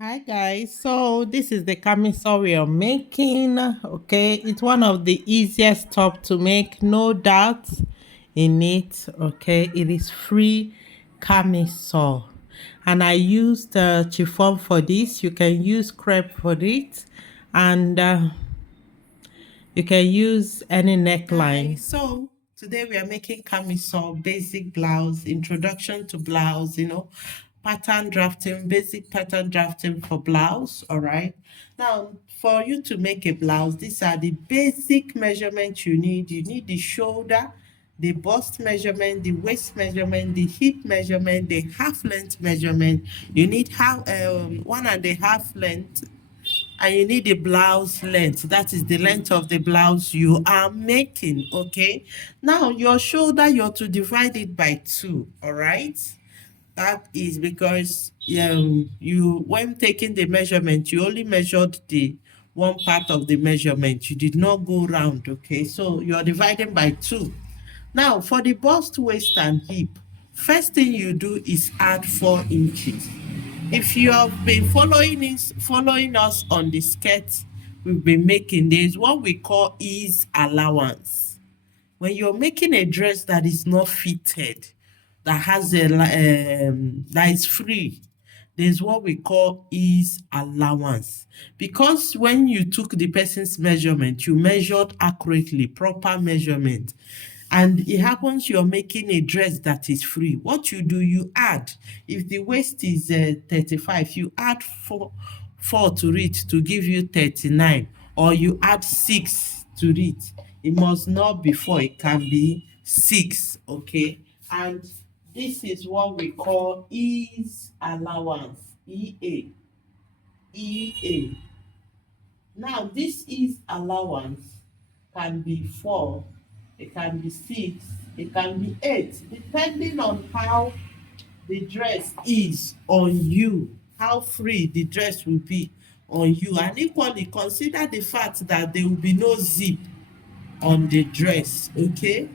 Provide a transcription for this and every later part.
Hi guys, so this is the camisole we are making. Okay, it's one of the easiest top to make, no doubt in it. Okay, it is free camisole, and I used chiffon for this. You can use crepe for it, and you can use any neckline. Hi, so today we are making camisole, basic blouse, introduction to blouse, pattern drafting, basic pattern drafting for blouse. All right. Now, for you to make a blouse, these are the basic measurements you need. You need the shoulder, the bust measurement, the waist measurement, the hip measurement, the half length measurement. You need how 1.5 length, and you need a blouse length. That is the length of the blouse you are making. Okay, now your shoulder, you're to divide it by two. All right, that is because you, when taking the measurement, you only measured the one part of the measurement. You did not go round. Okay, so you're dividing by two. Now for the bust, waist, and hip, first thing you do is add 4 inches. If you have been following us on the skirt we've been making, there's what we call ease allowance. When you're making a dress that is not fitted, that has that is free, there's what we call ease allowance. Because when you took the person's measurement, you measured accurately, proper measurement, and it happens you're making a dress that is free. What you do, you add. If the waist is 35, you add four to it to give you 39, or you add 6 to it. It must not be 4, it can be 6. Okay, and this is what we call ease allowance, EA. Now, this is allowance can be 4, it can be 6, it can be 8, depending on how the dress is on you, how free the dress will be on you. And equally, consider the fact that there will be no zip on the dress. Okay,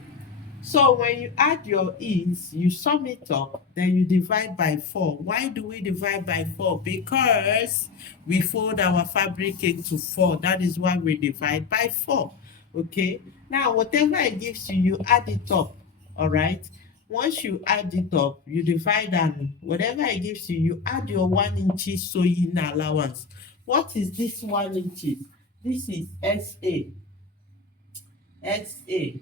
so when you add your ease, you sum it up, then you divide by 4. Why do we divide by 4? Because we fold our fabric into 4. That is why we divide by 4. Okay. Now, whatever it gives you, you add it up. All right. Once you add it up, you divide, and whatever it gives you, you add your 1 inches sewing allowance. What is this 1 inches? This is SA. SA.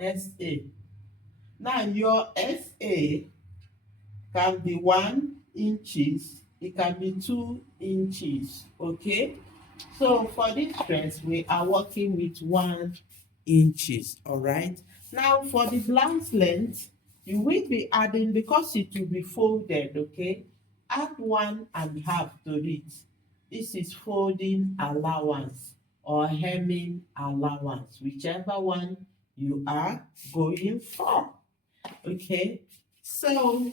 SA. Now your SA can be 1 inches, it can be 2 inches. Okay. So for this dress, we are working with 1 inches. All right. Now for the blouse length, you will be adding, because it will be folded. Okay. Add 1.5 to it. This is folding allowance or hemming allowance, whichever one you are going for. Okay, so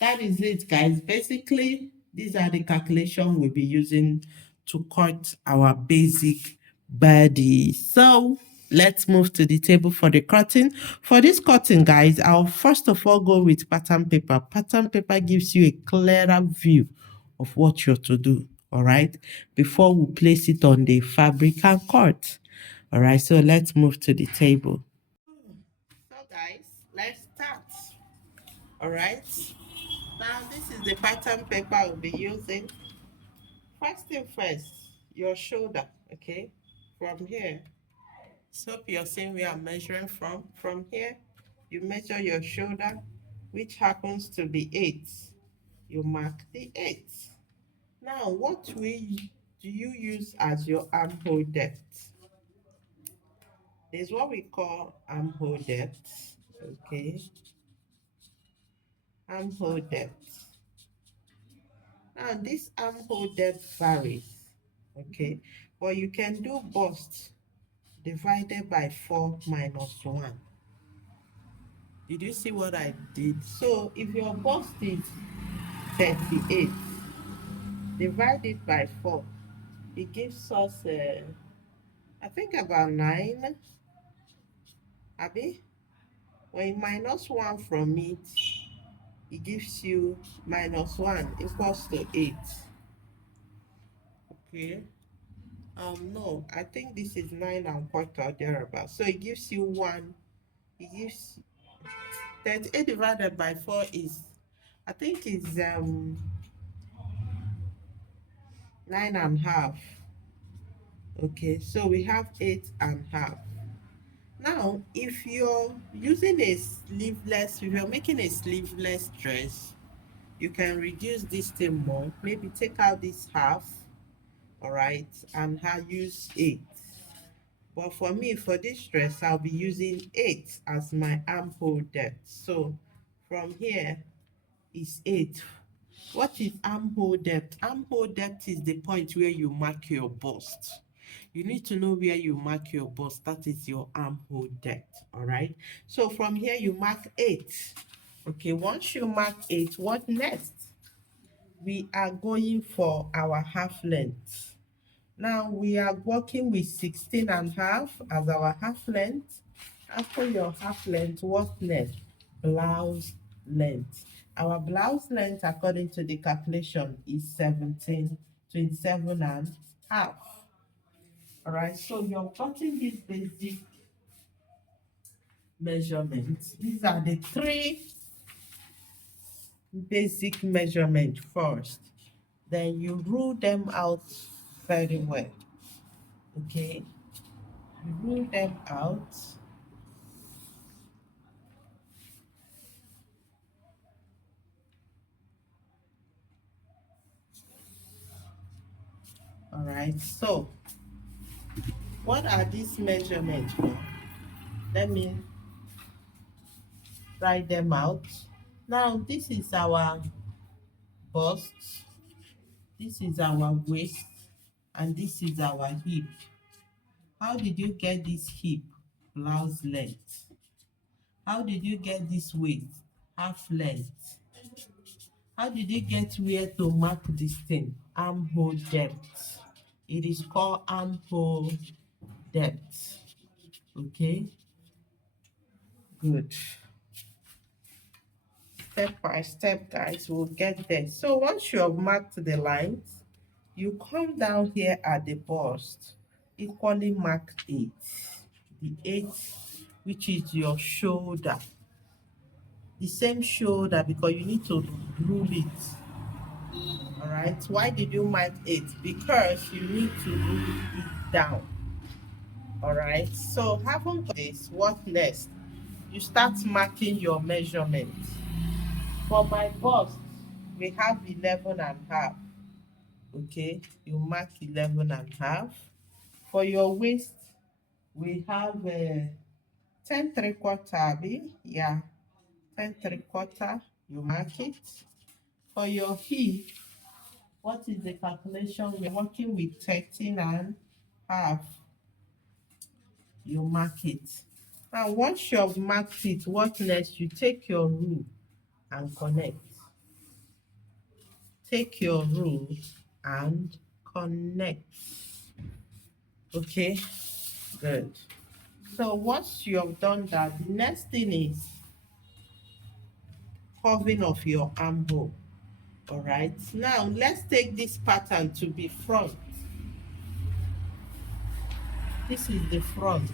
that is it, guys. Basically, these are the calculation we'll be using to cut our basic body. So let's move to the table for the cutting. For this cutting, guys, I'll first of all go with pattern paper. Pattern paper gives you a clearer view of what you're to do. All right, before we place it on the fabric and cut. All right, so let's move to the table. So guys, let's start. All right. Now this is the pattern paper I'll be using. First thing first, your shoulder. Okay. From here. So you're seeing where I'm measuring from. From here, you measure your shoulder, which happens to be 8. You mark the 8. Now, what way do you use as your armhole depth? There's what we call armhole depth. Okay. Armhole depth. Now, this armhole depth varies, okay? But you can do bust divided by 4 minus 1. Did you see what I did? So if your bust is 38, divide it by 4. It gives us, I think, about 9. Abi? When you minus 1 from it, it gives you minus 1 equals to 8. Okay. No, I think this is 9 and quarter thereabout. So it gives you 1. It gives 38 divided by 4 is, I think it's 9 and half. Okay, so we have 8 and half. Now, if you're using a sleeveless, if you're making a sleeveless dress, you can reduce this thing more. Maybe take out this half, all right, and use 8. But for me, for this dress, I'll be using 8 as my armhole depth. So from here is 8. What is armhole depth? Armhole depth is the point where you mark your bust. You need to know where you mark your bust. That is your armhole depth, all right? So from here, you mark 8. Okay, once you mark 8, what next? We are going for our half length. Now we are working with 16 and half as our half length. After your half length, what next? Blouse length. Our blouse length, according to the calculation, is 27 and half. All right, so you're cutting these basic measurements. These are the 3 basic measurements first. Then you rule them out very well. Okay, you rule them out. All right, so what are these measurements for? Let me write them out. Now, this is our bust, this is our waist, and this is our hip. How did you get this hip? Blouse length. How did you get this waist? Half length. How did you get where to mark this thing? Armhole depth. It is called armhole depth. Okay, good. Step by step, guys, we'll get there. So once you have marked the lines, you come down here at the bust, equally mark 8. The 8, which is your shoulder. The same shoulder, because you need to rule it. All right. Why did you mark 8? Because you need to rule it down. All right. So having got this, what next? You start marking your measurements. For my bust, we have 11 and half. Okay, you mark 11 and half. For your waist, we have 10 3/4, yeah, 10 3/4, you mark it. For your hip, what is the calculation? We're working with 13 and half, you mark it. Now, once you have marked it, what next? You take your rule and connect. Take your rule and connect. Okay, good. So once you have done that, the next thing is curving of your armhole. All right, now let's take this pattern to be front. This is the front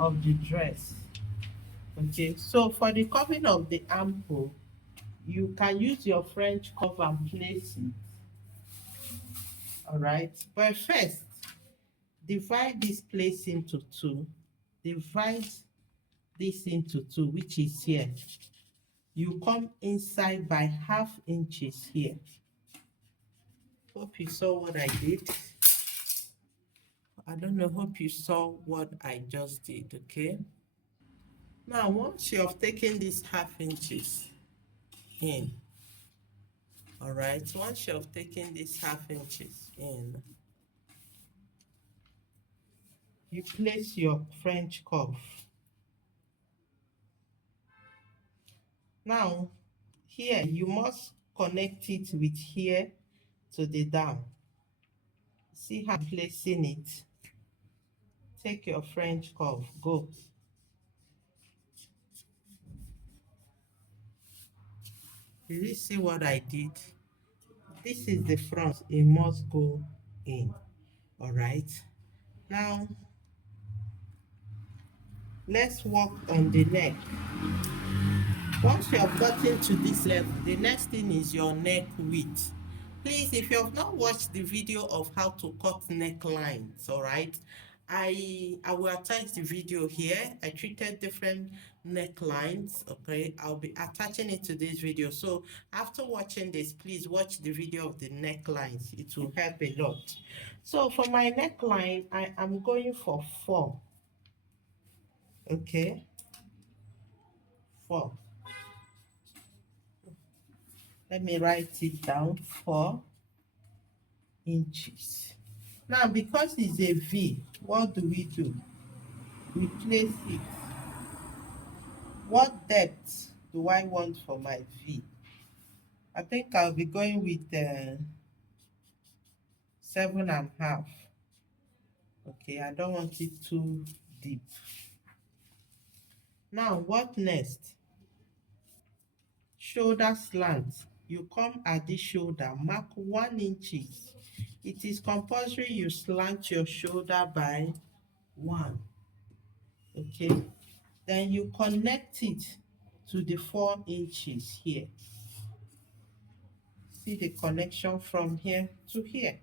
of the dress. Okay, so for the curving of the armhole, you can use your French curve and place it. All right, but first, divide this place into 2. Divide this into 2, which is here. You come inside by half inches here. Hope you saw what I did. I don't know, hope you saw what I just did, okay? Now, once you have taken these half inches in, all right, once you have taken these half inches in, you place your French curve. Now, here, you must connect it with here to the down. See how I'm placing it? Take your French curve, go. Did you see what I did? This is the front. It must go in. All right. Now, let's work on the neck. Once you have gotten to this level, the next thing is your neck width. Please, if you have not watched the video of how to cut necklines, all right, I will attach the video here. I treated different necklines, okay. I'll be attaching it to this video. So after watching this, please watch the video of the necklines. It will help a lot. So for my neckline, I am going for 4, okay, 4. Let me write it down, 4 inches. Now, because it's a V, what do? We place it. What depth do I want for my V? I think I'll be going with 7.5. Okay, I don't want it too deep. Now, what next? Shoulder slant. You come at the shoulder, mark 1 inches. It is compulsory you slant your shoulder by 1. Okay, then you connect it to the 4 inches here. See the connection from here to here.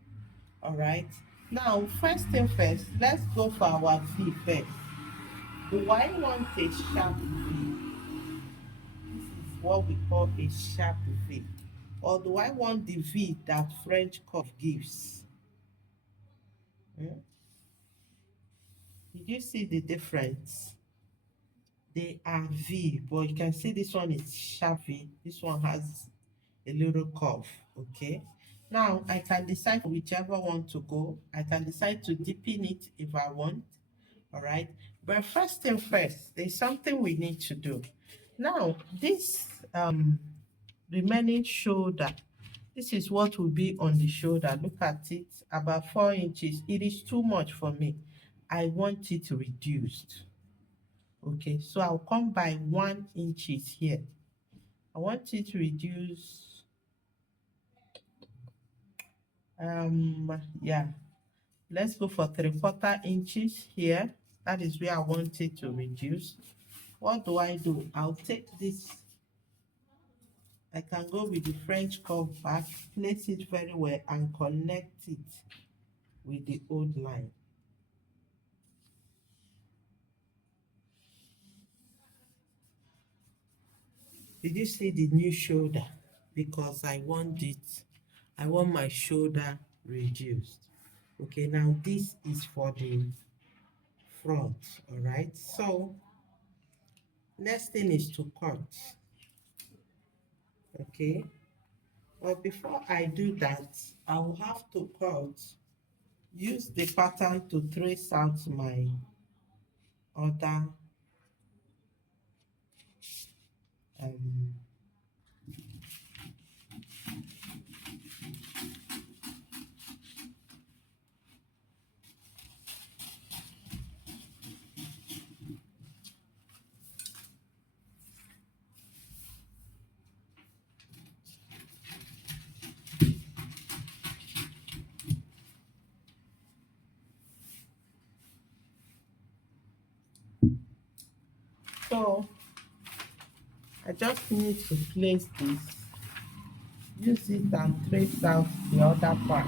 All right, now first thing first, let's go for our V first. Do I want a sharp V? This is what we call a sharp V. Or do I want the V that French curve gives? Hmm? Did you see the difference? They are V, but you can see this one is sharp V. This one has a little curve. Okay, now I can decide whichever one to go. I can decide to deepen it if I want. All right, but first thing first, there's something we need to do. Now this remaining shoulder, this is what will be on the shoulder. Look at it, about 4 inches. It is too much for me. I want it reduced. Okay, so I'll come by 1 inches here. I want it reduced. Yeah, let's go for 3/4 inches here. That is where I want it to reduce. What do? I'll take this. I can go with the French curve back, place it very well, and connect it with the old line. Did you see the new shoulder? Because I want my shoulder reduced. Okay, now this is for the front. All right, so next thing is to cut. Okay, but before I do that, I will have to use the pattern to trace out my other um, so I just need to place this, use it and trace out the other part.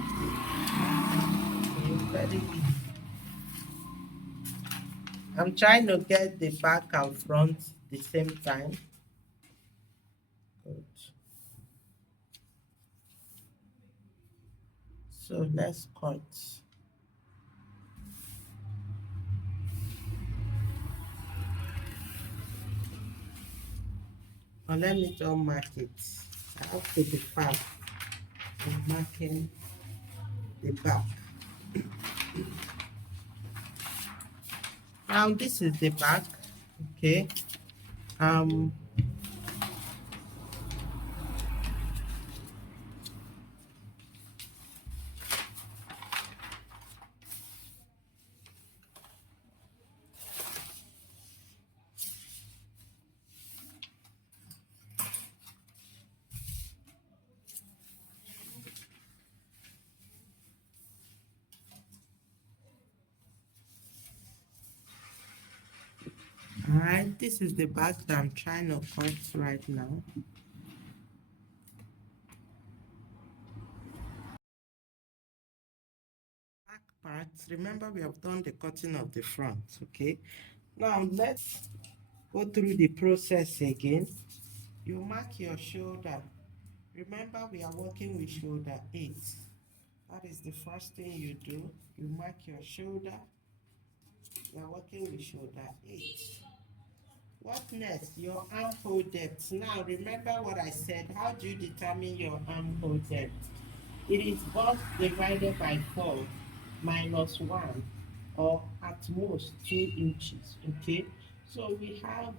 Okay, very easy. I'm trying to get the back and front the same time. Good. So let's cut. Now let me just mark it. I have to be fast in marking the back. Now this is the back. Okay. All right, this is the back that I'm trying to cut right now. Back part, remember we have done the cutting of the front, okay? Now let's go through the process again. You mark your shoulder. Remember we are working with shoulder 8. That is the first thing you do. You mark your shoulder. You are working with shoulder 8. What next? Your armhole depth. Now remember what I said. How do you determine your armhole depth? It is bust divided by 4 minus 1, or at most 2 inches. Okay, so we have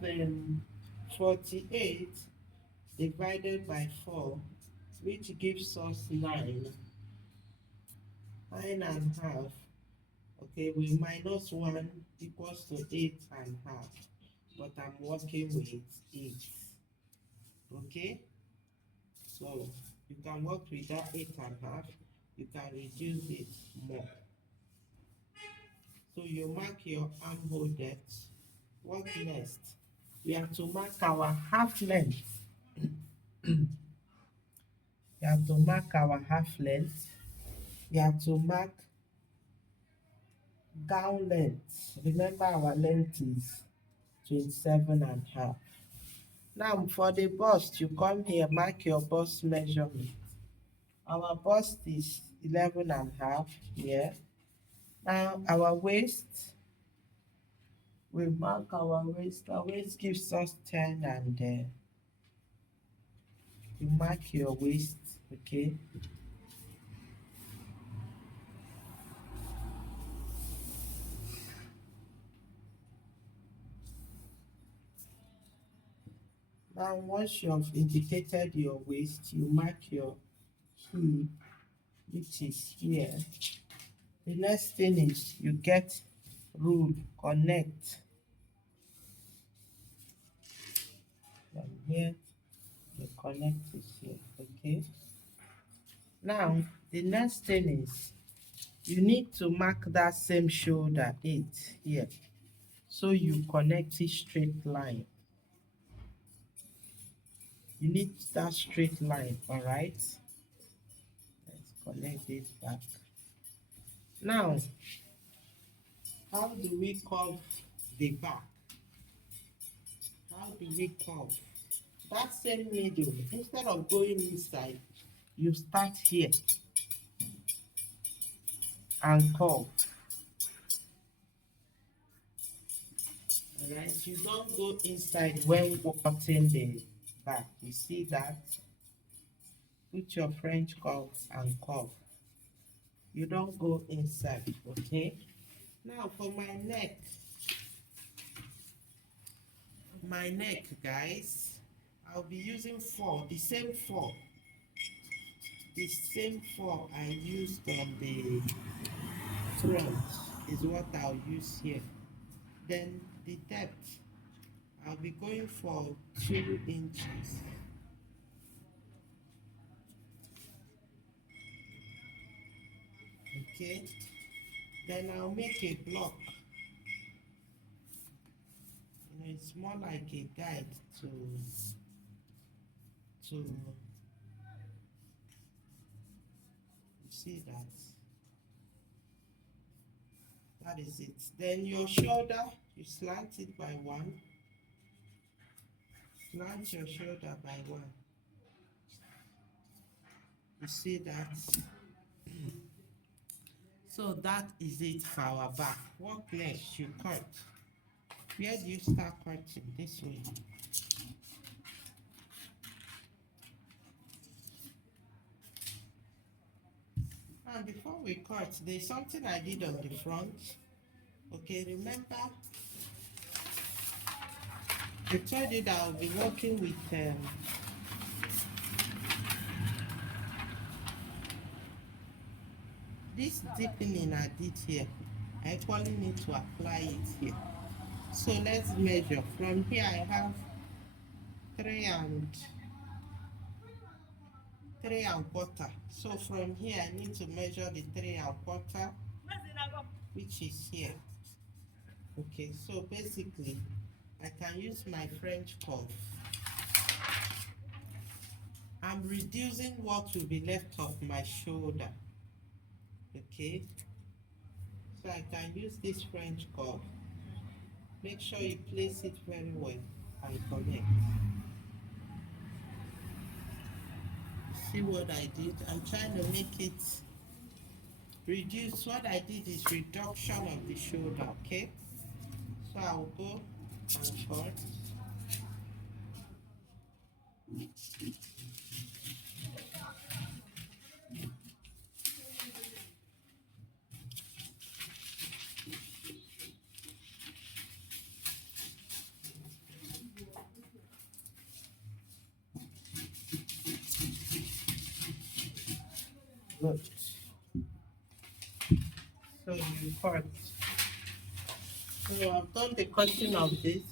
48 divided by 4, which gives us 9.5. Okay, we minus 1 equals to 8.5, but I'm working with 8. Okay, so you can work with that 8.5. You can reduce it more. So you mark your armhole depth. What next? We have to mark our half length. You have to mark our half length. You have to mark gown length. Remember our length is 27.5. Now for the bust, you come here, mark your bust measurement. Our bust is 11.5 here. Now our waist, we mark our waist. Our waist gives us 10, and you mark your waist, okay? Now once you have indicated your waist, you mark your hip, which is here. The next thing is you get rule, connect from here, the connect is here, okay? Now the next thing is you need to mark that same shoulder 8 here, so you connect it straight line. You need that straight line, all right? Let's connect this back. Now, how do we curve the back? How do we curve? That same needle, instead of going inside, you start here and curve. Alright, you don't go inside when cutting the back. You see that? Put your French curve and curve. You don't go inside, okay? Now for my neck, guys, I'll be using 4, the same 4. The same 4 I used on the front is what I'll use here. Then the depth, I'll be going for 2 inches. Okay, then I'll make a block. It's more like a guide to see that. That is it. Then your shoulder, you slant it by 1. Slant your shoulder by 1. You see that? So that is it for our back. What next? You cut. Where do you start cutting? This way. And before we cut, there's something I did on the front. Okay, remember I told you that I'll be working with this deepening I did here. I actually need to apply it here. So let's measure. From here I have 3.25. So from here I need to measure the 3.25, which is here. Okay, so basically I can use my French cuff. I'm reducing what will be left of my shoulder. Okay, so I can use this French cuff. Make sure you place it very well and connect. See what I did? I'm trying to make it reduce. What I did is reduction of the shoulder, okay? So I'll go and cut. Good. So you cut. So I've done the cutting of this.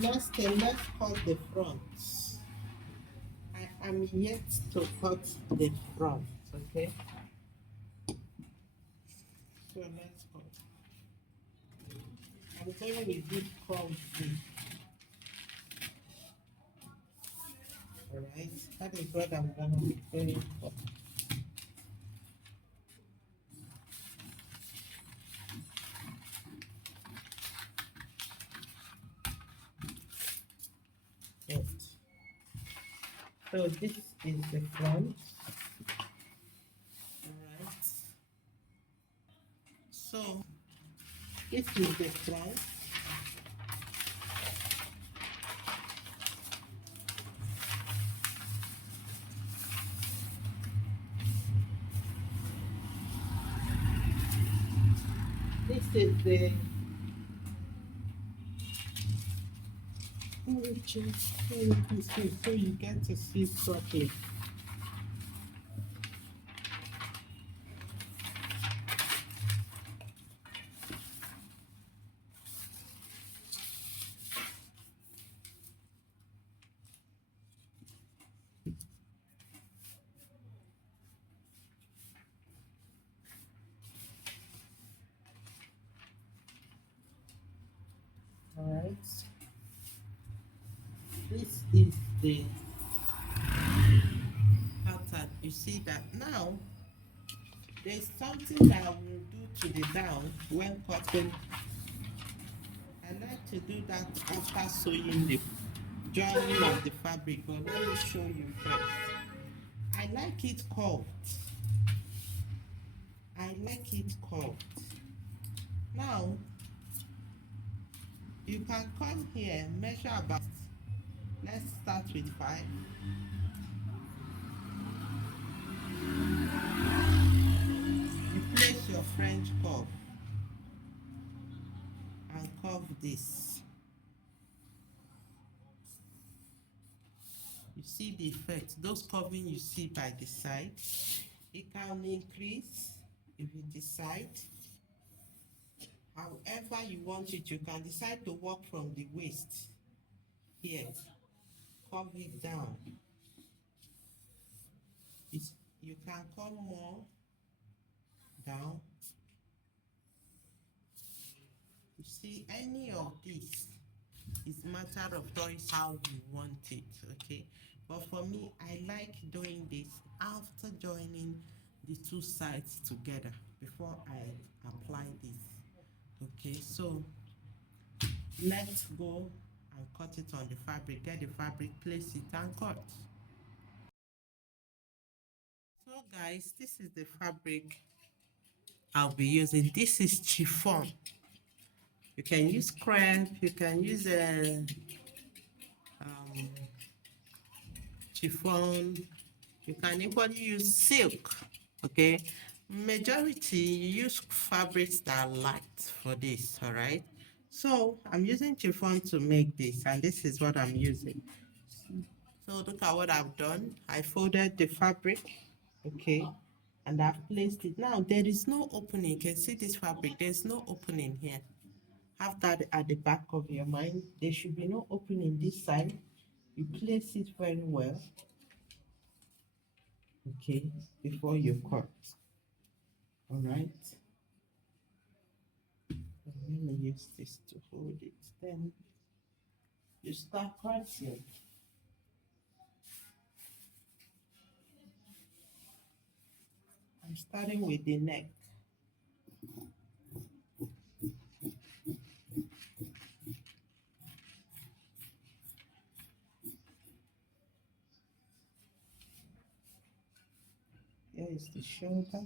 Next thing, let's cut the front. I am yet to cut the front, okay? So let's cut. I'm going with this curvy. Alright, that is what I'm going to be going for. Yes. So this is the front. Alright. So this is the front. This is the so you get to see properly. Alright. This is the pattern. You see that now there's something that I will do to the down when cutting. I like to do that after sewing the joining of the fabric, but let me show you first. I like it curved. I like it curved. Now you can come here, measure about, let's start with 5. You place your French curve and curve this. You see the effect, those curving you see by the side. It can increase if you decide. However you want it, you can decide to work from the waist here, curve it down. You can come more down. You see, any of this is matter of choice how you want it, okay? But for me, I like doing this after joining the two sides together before I apply this. Okay, so let's go and cut it on the fabric. Get the fabric, place it and cut. So guys, this is the fabric I'll be using. This is chiffon. You can use crepe, you can use a um, chiffon, you can even use silk. Okay, majority you use fabrics that are light for this. All right, so I'm using chiffon to make this, and this is what I'm using. So look at what I've done. I folded the fabric, okay, and I've placed it. Now there is no opening. You can see this fabric, there's no opening here. Have that at the back of your mind. There should be no opening this side. You place it very well, okay, before you cut. All right. Let me use this to hold it. Then you start cutting. I'm starting with the neck. Here is the shoulder.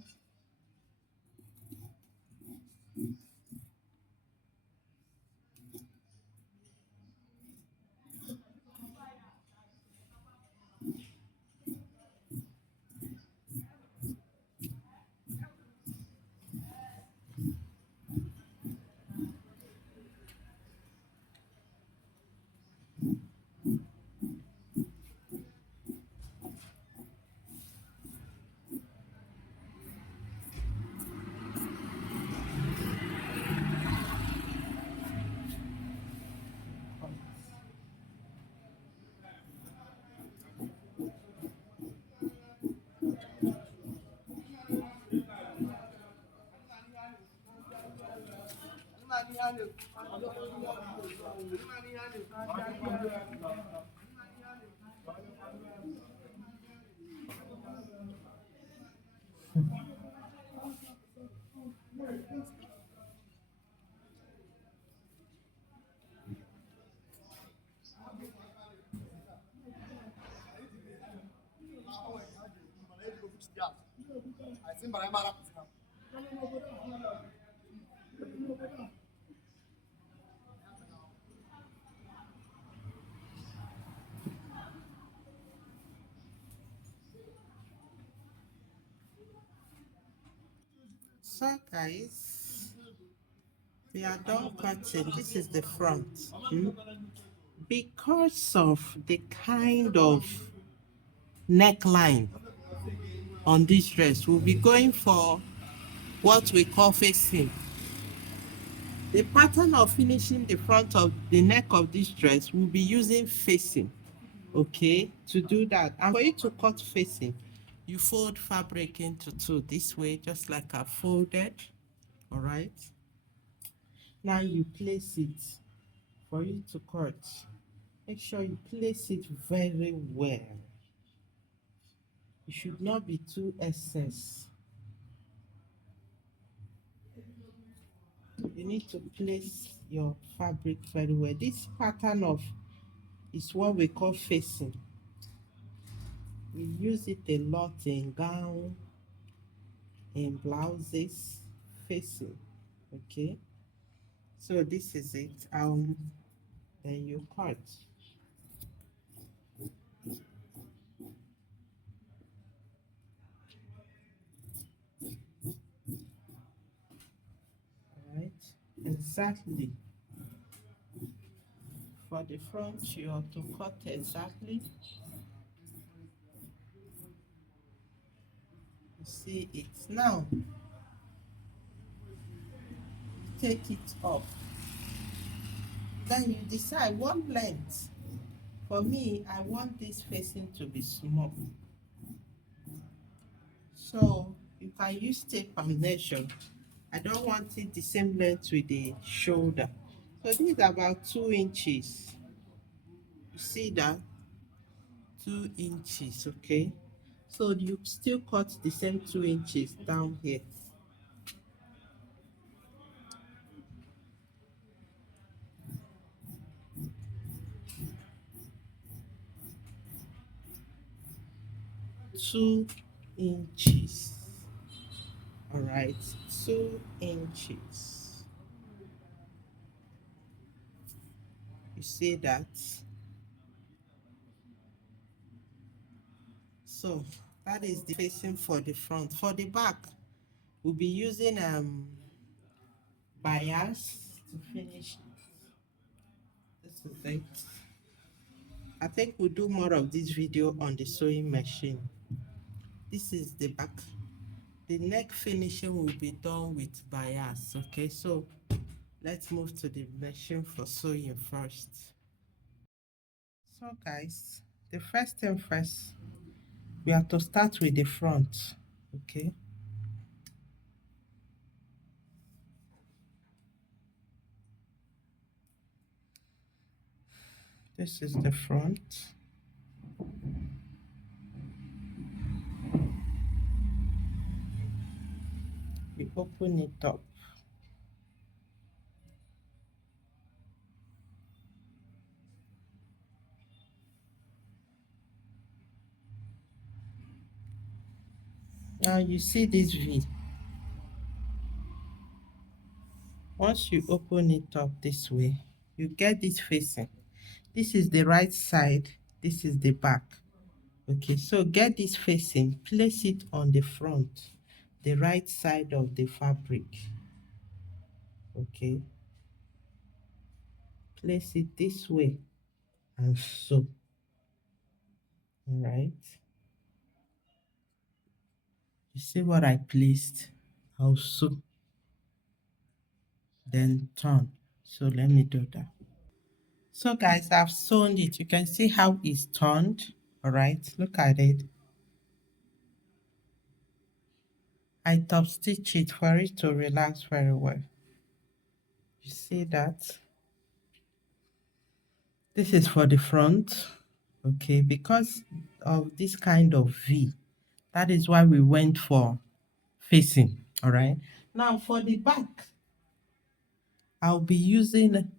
So guys, we are done cutting. This is the front. Because of the kind of neckline on this dress, we'll be going for what we call facing. The pattern of finishing the front of the neck of this dress will be using facing, okay, to do that. And for you to cut facing, you fold fabric into two this way, just like I folded, all right? Now you place it for you to cut. Make sure you place it very well. It should not be too excess. You need to place your fabric very well. This pattern of is what we call facing. We use it a lot in gown, in blouses, facing. Okay, so this is it. Then you cut. All right, exactly. For the front, you have to cut exactly. You see it now. Take it off. Then you decide what length. For me, I want this facing to be small. So you can use tape and measure. I don't want it the same length with the shoulder. So this is about 2 inches. You see that? 2 inches, okay? So you still cut the same 2 inches down here. Two inches. All right, 2 inches. You see that? So that is the facing for the front. For the back, we'll be using bias to finish it. This is it. I think we'll do more of this video on the sewing machine. This is the back. The neck finishing will be done with bias. Okay, so let's move to the machine for sewing first. So guys, the first thing first, we have to start with the front. Okay, This is the front. We open it up. Now you see this V. Once you open it up this way, you get this facing. This is the right side, this is the back. Okay, so get this facing, place it on the front, the right side of the fabric. Okay, place it this way and sew. All right, you see what I placed? I'll sew, then turn. So let me do that. So guys, I've sewn it. You can see how it's turned. All right, look at it. I top stitch it for it to relax very well. You see that? This is for the front, okay, because of this kind of V. That is why we went for facing, all right? Now for the back, I'll be using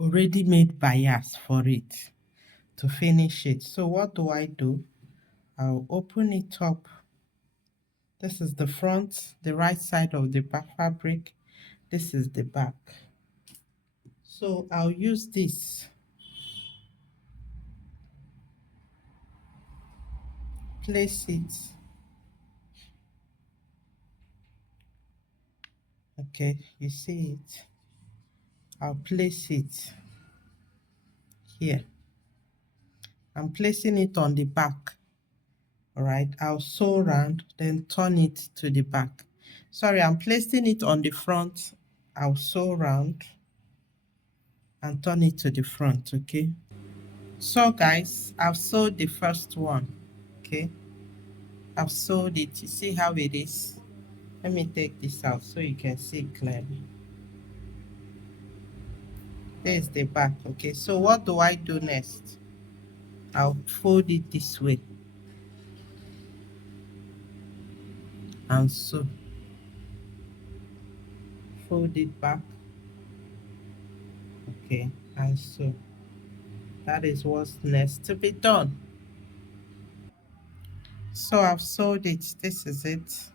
already made bias for it to finish it. So what do? I'll open it up. This is the front, the right side of the back fabric. This is the back. So I'll use this, place it. Okay, you see it. I'll place it here. I'm placing it on the back. All right, I'll sew around, then turn it to the back. Sorry, I'm placing it on the front. I'll sew around and turn it to the front, okay? So guys, I've sewed the first one, okay? I've sewed it. You see how it is? Let me take this out so you can see clearly. There's the back, okay? So what do I do next? I'll fold it this way and sew. Fold it back, okay, and sew. That is what's next to be done. So I've sewed it. This is it.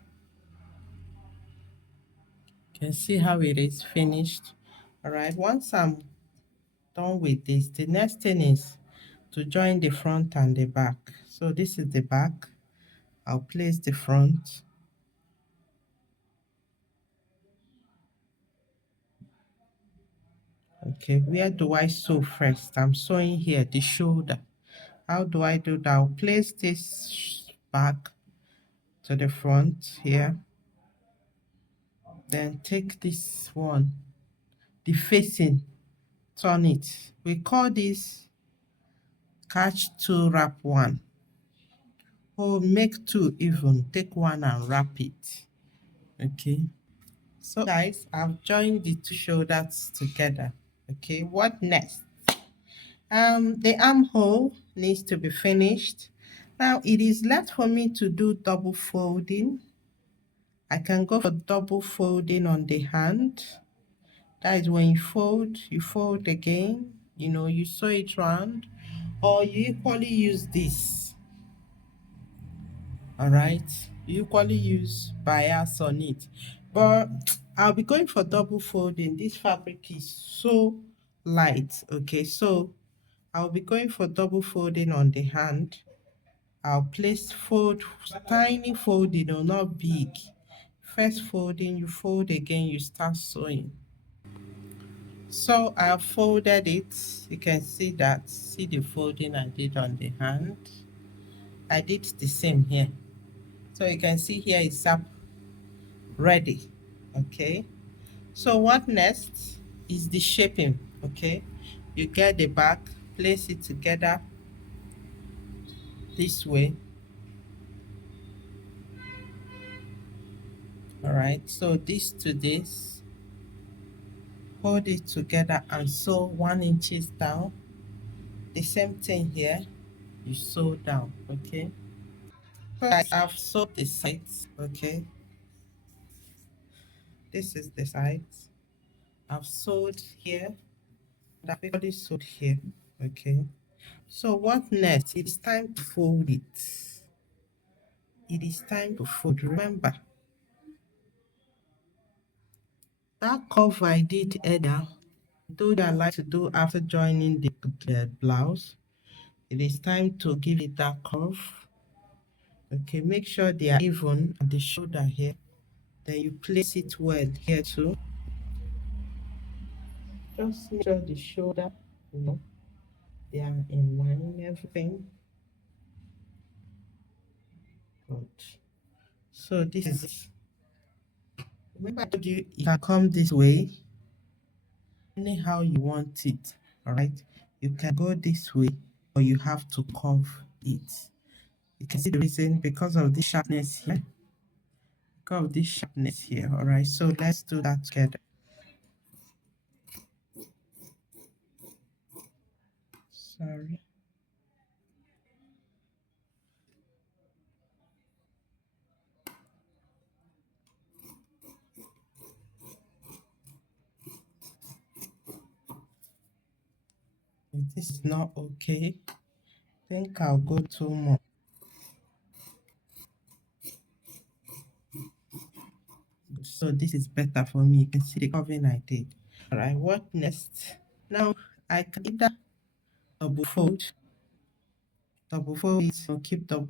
You can see how it is finished. All right, once I'm done with this, the next thing is to join the front and the back. So this is the back. I'll place the front. Okay, where do I sew first? I'm sewing here, the shoulder. How do I do that? I'll place this back to the front here. Then take this one, the facing, turn it. We call this catch two, wrap one. Or make two even, take one and wrap it. Okay. So guys, I've joined the two shoulders together. Okay, what next? The armhole needs to be finished. Now it is left for me to do double folding. I can go for double folding on the hand. That is when you fold again, you sew it round, or you equally use this. All right, you equally use bias on it, but I'll be going for double folding. This fabric is so light, okay, so I'll be going for double folding on the hand. I'll place tiny folding, no, not big. First folding, you fold again, you start sewing. So I have folded it. You can see that. See the folding I did on the hand. I did the same here. So you can see here it's up ready. Okay. So what next is the shaping. Okay. You get the back, place it together this way. All right. So this to this. hold it together and sew 1 inches down. The same thing here, you sew down. Okay, so guys, I've sewed the sides. Okay, this is the sides. I've sewed here, and I've already sewed here. Okay, so what next? It is time to fold it. It is time to fold. Remember that curve I did earlier, I told you I like to do after joining the blouse. It is time to give it that curve. Okay, make sure they are even at the shoulder here. Then you place it well here too. Just make sure the shoulder, you know, they are in line, everything. Good. So this is it. Remember I told you it can come this way, anyhow you want it. All right. You can go this way, or you have to curve it. You can see the reason because of the sharpness here. Because of this sharpness here. All right. So let's do that together. Sorry. If this is not okay, think I'll go 2 more. So this is better for me. You can see the curving I did. All right, what next? Now I can either double fold, it, or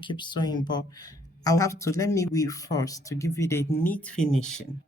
keep sewing, but I'll have to let me weave first to give you the neat finishing.